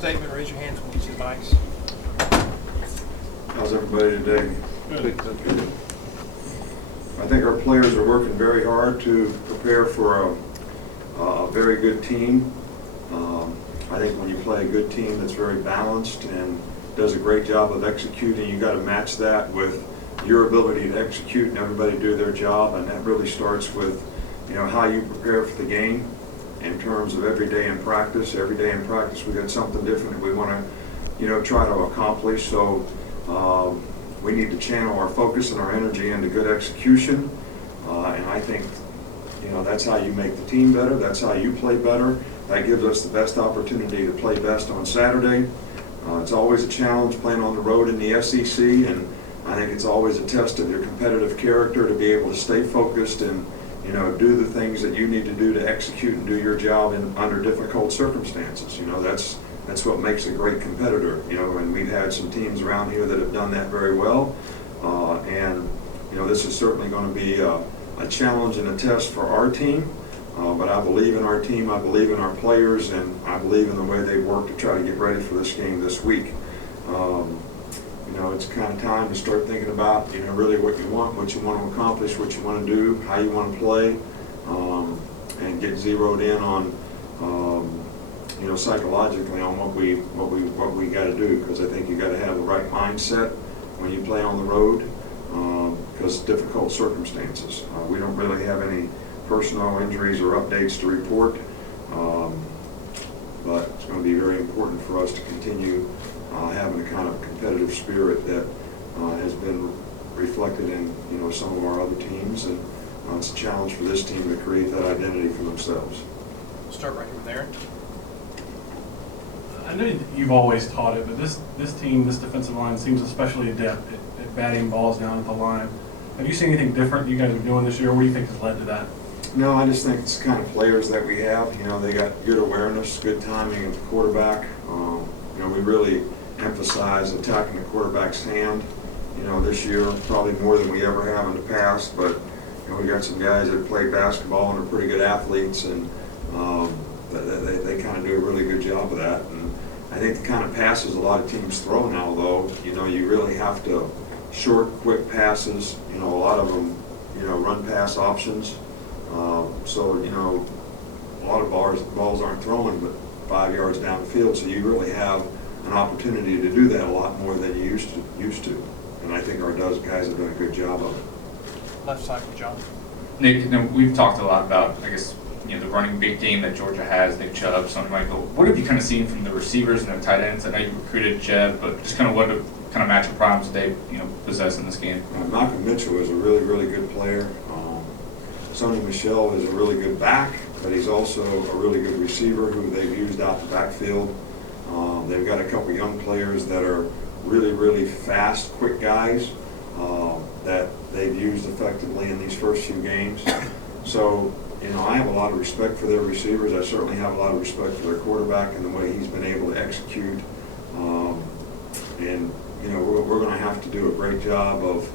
statement, raise your hands when you see mics. How's everybody today? Good. I think our players are working very hard to prepare for a very good team. I think when you play a good team that's very balanced and does a great job of executing, you got to match that with your ability to execute and everybody do their job, and that really starts with, how you prepare for the game in terms of every day in practice. Every day in practice we got something different that we want to, try to accomplish. So we need to channel our focus and our energy into good execution, and I think, that's how you make the team better. That's how you play better. That gives us the best opportunity to play best on Saturday. It's always a challenge playing on the road in the SEC, and I think it's always a test of your competitive character to be able to stay focused and, do the things that you need to do to execute and do your job under difficult circumstances. That's what makes a great competitor. And we've had some teams around here that have done that very well. And this is certainly going to be a challenge and a test for our team. But I believe in our team, I believe in our players, and I believe in the way they work to try to get ready for this game this week. It's kind of time to start thinking about, really what you want to accomplish, what you want to do, how you want to play, and get zeroed in on, psychologically on what we got to do, because I think you got to have the right mindset when you play on the road, because difficult circumstances. We don't really have any personnel injuries or updates to report, but it's going to be very important for us to continue having the kind of competitive spirit that has been reflected in some of our other teams, and it's a challenge for this team to create that identity for themselves. Start right here with Aaron. I know you've always taught it, but this team, this defensive line, seems especially adept at batting balls down at the line. Have you seen anything different you guys are doing this year? What do you think has led to that? No, I just think it's the kind of players that we have. They got good awareness, good timing at the quarterback. We really emphasize attacking the quarterback's hand, this year, probably more than we ever have in the past. But, we got some guys that play basketball and are pretty good athletes, and they kind of do a really good job of that. And I think the kind of passes a lot of teams throw now, though, you really have to short, quick passes. A lot of them, run pass options. So, a lot of balls aren't thrown but 5 yards down the field, so you really have an opportunity to do that a lot more than you used to. And I think our guys have done a good job of it. Left side with John. Nick, we've talked a lot about, I guess, the running big game that Georgia has, Nick Chubb, Sonny Michael. What have you kind of seen from the receivers and the tight ends? I know you recruited Jeb, but just kind of what kind of matchup problems they possess in this game? Malcolm Mitchell is a really, really good player. Sonny Michel is a really good back, but he's also a really good receiver who they've used out the backfield. They've got a couple young players that are really, really fast, quick guys that they've used effectively in these first few games. So, I have a lot of respect for their receivers. I certainly have a lot of respect for their quarterback and the way he's been able to execute. And, we're going to have to do a great job of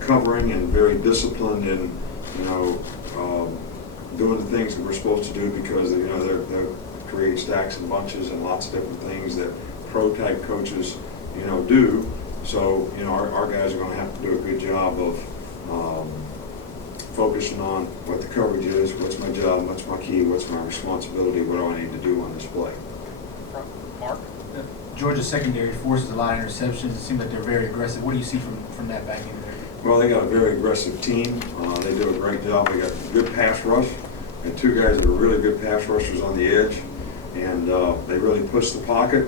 covering and very disciplined and, doing the things that we're supposed to do, because, they're create stacks and bunches and lots of different things that pro-type coaches, do. So, our guys are going to have to do a good job of focusing on what the coverage is, what's my job, what's my key, what's my responsibility, what do I need to do on this play. Mark? Georgia's secondary forces a lot of interceptions. It seems like they're very aggressive. What do you see from that back end there? Well, they got a very aggressive team. They do a great job. They got good pass rush, and two guys that are really good pass rushers on the edge, and they really push the pocket.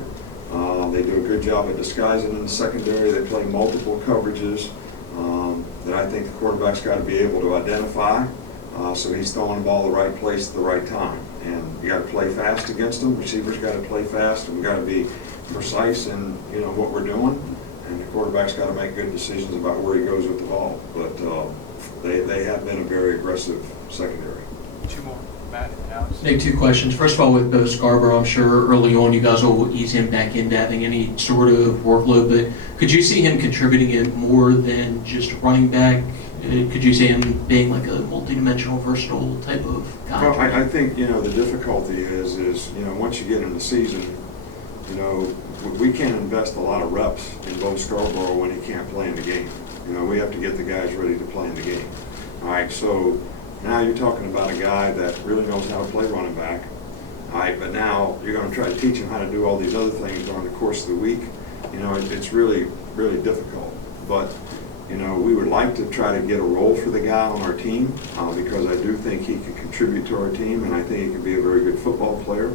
They do a good job of disguising in the secondary. They play multiple coverages that I think the quarterback's got to be able to identify, so he's throwing the ball the right place at the right time. And you got to play fast against them. Receivers got to play fast, and we got to be precise in what we're doing. And the quarterback's got to make good decisions about where he goes with the ball. But they have been a very aggressive secondary. Two more. Matt and Alex. Nick, two questions. First of all, with Bo Scarborough, I'm sure early on you guys will ease him back into having any sort of workload, but could you see him contributing it more than just running back? Could you see him being like a multi-dimensional, versatile type of guy? Well, I think, the difficulty is once you get in the season, you know, we can't invest a lot of reps in Bo Scarborough when he can't play in the game. You know, we have to get the guys ready to play in the game. All right, so now you're talking about a guy that really knows how to play running back. All right, but now you're going to try to teach him how to do all these other things during the course of the week. You know, it's really, really difficult. But, you know, we would like to try to get a role for the guy on our team because I do think he can contribute to our team, and I think he can be a very good football player.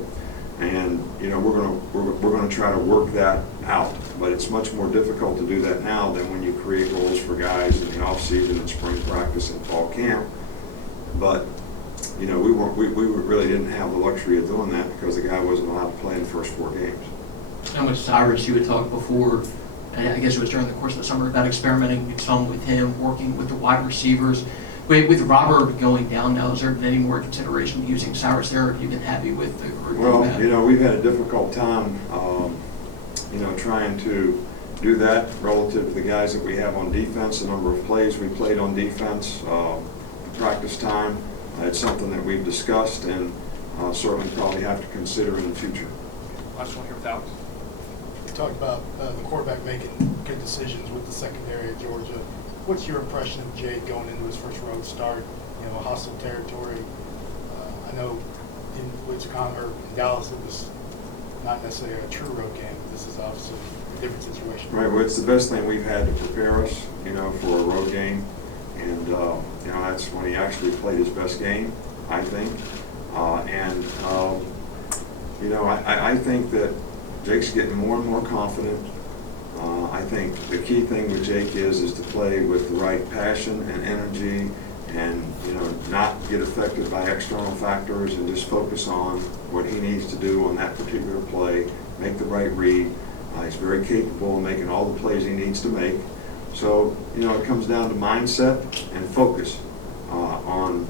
And, you know, we're gonna try to work that out. But it's much more difficult to do that now than when you create roles for guys in the off season and spring practice and fall camp. But, you know, we really didn't have the luxury of doing that because the guy wasn't allowed to play in the first 4 games. How much Cyrus, you had talked before, and I guess it was during the course of the summer, about experimenting some with him, working with the wide receivers. With Robert going down now, has there been any more consideration using Cyrus there, or have you been happy with the group? Well, you know, we've had a difficult time, you know, trying to do that relative to the guys that we have on defense, the number of plays we played on defense, practice time. It's something that we've discussed and certainly probably have to consider in the future. Last one here with Alex. You talked about the quarterback making good decisions with the secondary at Georgia. What's your impression of Jake going into his first road start? You know, hostile territory. I know in Wisconsin or in Dallas it was not necessarily a true road game. This is obviously a different situation. Right. Well, it's the best thing we've had to prepare us, you know, for a road game, and you know, that's when he actually played his best game, I think. You know, I think that Jake's getting more and more confident. I think the key thing with Jake is to play with the right passion and energy, and you know, not get affected by external factors, and just focus on what he needs to do on that particular play, make the right read. He's very capable of making all the plays he needs to make. So, you know, it comes down to mindset and focus on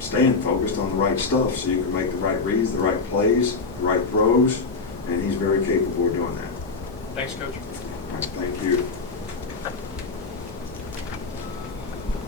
staying focused on the right stuff so you can make the right reads, the right plays, the right throws, and he's very capable of doing that. Thanks, Coach. All right, thank you.